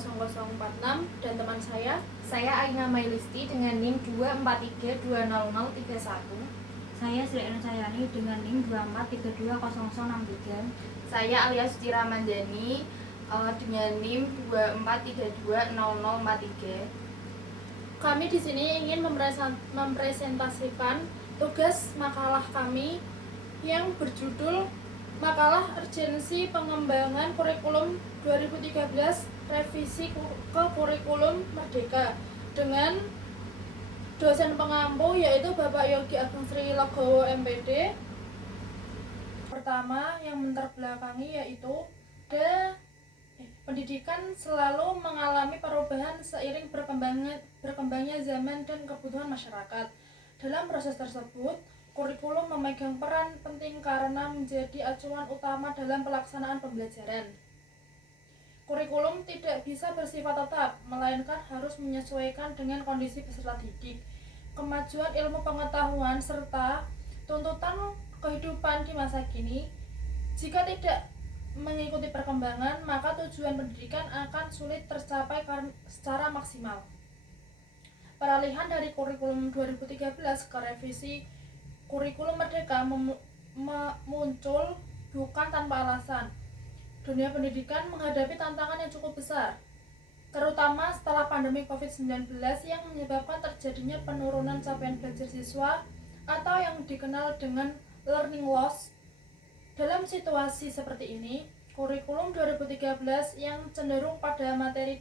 0046 dan teman saya Aina Mailisti dengan NIM 243200031. Saya Sri Sayani dengan NIM 243200063. Saya Alia Suci Ramandani dengan NIM 243200043. Kami di sini ingin mempresentasikan tugas makalah kami yang berjudul Makalah Urgensi Pengembangan Kurikulum 2013 Revisi ke Kurikulum Merdeka dengan dosen pengampu yaitu Bapak Yogi Agung Sri Legowo MPD. Pertama yang menterbelakangi yaitu pendidikan selalu mengalami perubahan seiring berkembangnya zaman dan kebutuhan masyarakat. Dalam proses tersebut, kurikulum memegang peran penting karena menjadi acuan utama dalam pelaksanaan pembelajaran. Kurikulum tidak bisa bersifat tetap, melainkan harus menyesuaikan dengan kondisi peserta didik, kemajuan ilmu pengetahuan, serta tuntutan kehidupan di masa kini. Jika tidak mengikuti perkembangan, maka tujuan pendidikan akan sulit tercapai secara maksimal. Peralihan dari kurikulum 2013 ke revisi kurikulum merdeka muncul bukan tanpa alasan. Dunia pendidikan menghadapi tantangan yang cukup besar, terutama setelah pandemi COVID-19 yang menyebabkan terjadinya penurunan capaian belajar siswa atau yang dikenal dengan learning loss. Dalam situasi seperti ini, kurikulum 2013 yang cenderung pada materi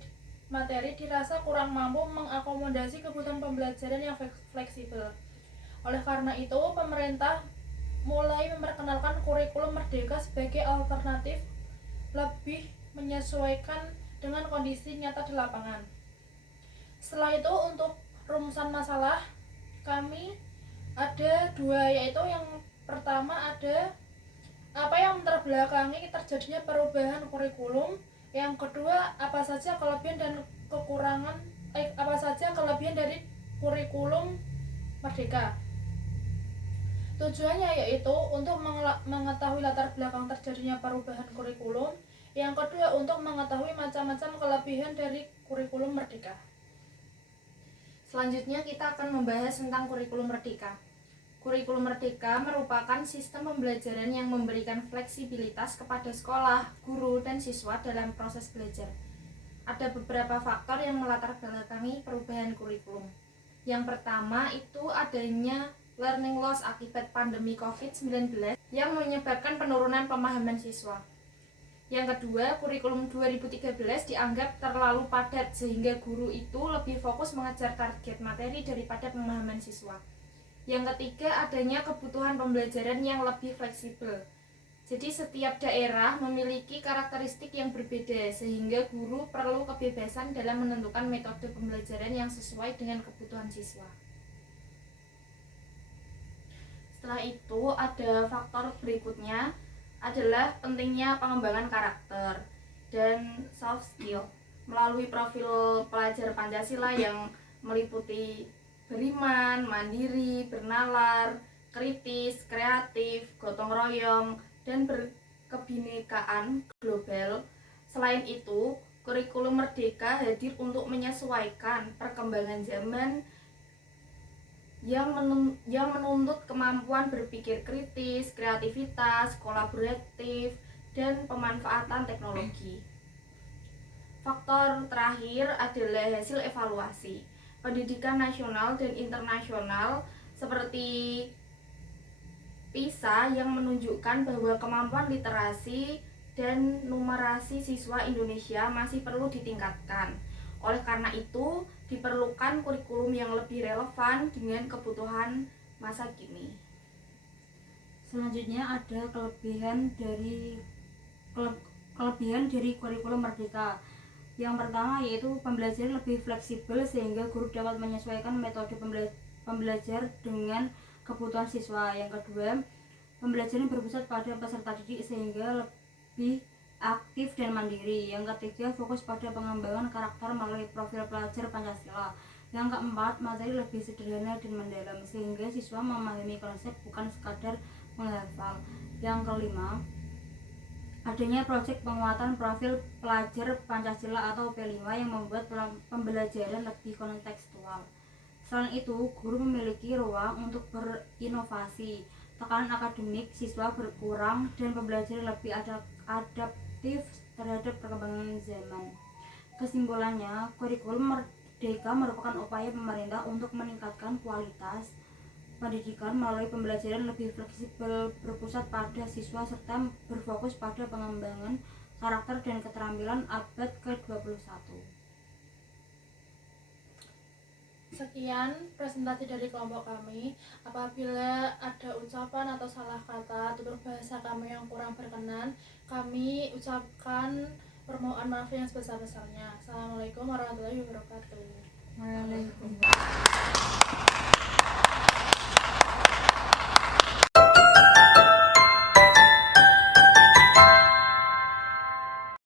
dirasa kurang mampu mengakomodasi kebutuhan pembelajaran yang fleksibel. Oleh karena itu, pemerintah mulai memperkenalkan kurikulum merdeka sebagai alternatif lebih menyesuaikan dengan kondisi nyata di lapangan. Setelah itu, untuk rumusan masalah kami ada dua, yaitu yang pertama ada apa yang terbelakangi terjadinya perubahan kurikulum, yang kedua apa saja kelebihan dari kurikulum merdeka. Tujuannya yaitu untuk mengetahui latar belakang terjadinya perubahan kurikulum, yang kedua untuk mengetahui macam-macam kelebihan dari kurikulum merdeka. Selanjutnya kita akan membahas tentang kurikulum merdeka. Kurikulum merdeka merupakan sistem pembelajaran yang memberikan fleksibilitas kepada sekolah, guru, dan siswa dalam proses belajar. Ada beberapa faktor yang melatar belakangi perubahan kurikulum. Yang pertama itu adanya learning loss akibat pandemi COVID-19 yang menyebabkan penurunan pemahaman siswa. Yang kedua, kurikulum 2013 dianggap terlalu padat sehingga guru itu lebih fokus mengejar target materi daripada pemahaman siswa. Yang ketiga, adanya kebutuhan pembelajaran yang lebih fleksibel. Jadi setiap daerah memiliki karakteristik yang berbeda sehingga guru perlu kebebasan dalam menentukan metode pembelajaran yang sesuai dengan kebutuhan siswa. Setelah itu ada faktor berikutnya adalah pentingnya pengembangan karakter dan soft skill melalui profil pelajar Pancasila yang meliputi beriman, mandiri, bernalar, kritis, kreatif, gotong royong, dan berkebinekaan global. Selain itu, kurikulum merdeka hadir untuk menyesuaikan perkembangan zaman yang menuntut kemampuan berpikir kritis, kreativitas, kolaboratif, dan pemanfaatan teknologi. Faktor terakhir adalah hasil evaluasi pendidikan nasional dan internasional seperti PISA yang menunjukkan bahwa kemampuan literasi dan numerasi siswa Indonesia masih perlu ditingkatkan. Oleh karena itu, diperlukan kurikulum yang lebih relevan dengan kebutuhan masa kini. Selanjutnya ada kelebihan dari kurikulum merdeka. Yang pertama yaitu pembelajaran lebih fleksibel sehingga guru dapat menyesuaikan metode pembelajar dengan kebutuhan siswa. Yang kedua, pembelajaran berpusat pada peserta didik sehingga lebih aktif dan mandiri. Yang ketiga, fokus pada pengembangan karakter melalui profil pelajar Pancasila. Yang keempat, materi lebih sederhana dan mendalam sehingga siswa memahami konsep bukan sekadar menghafal. Yang kelima, adanya proyek penguatan profil pelajar Pancasila atau P5 yang membuat pembelajaran lebih kontekstual. Selain itu, guru memiliki ruang untuk berinovasi, tekanan akademik siswa berkurang, dan pembelajaran lebih adaptif terhadap perkembangan zaman. Kesimpulannya, kurikulum merdeka merupakan upaya pemerintah untuk meningkatkan kualitas pendidikan melalui pembelajaran lebih fleksibel, berpusat pada siswa, serta berfokus pada pengembangan karakter dan keterampilan abad ke-21. Sekian presentasi dari kelompok kami. Apabila ada ucapan atau salah kata tutur bahasa kami yang kurang berkenan, kami ucapkan permohonan maaf yang sebesar-besarnya. Assalamualaikum warahmatullahi wabarakatuh. Waalaikumsalam.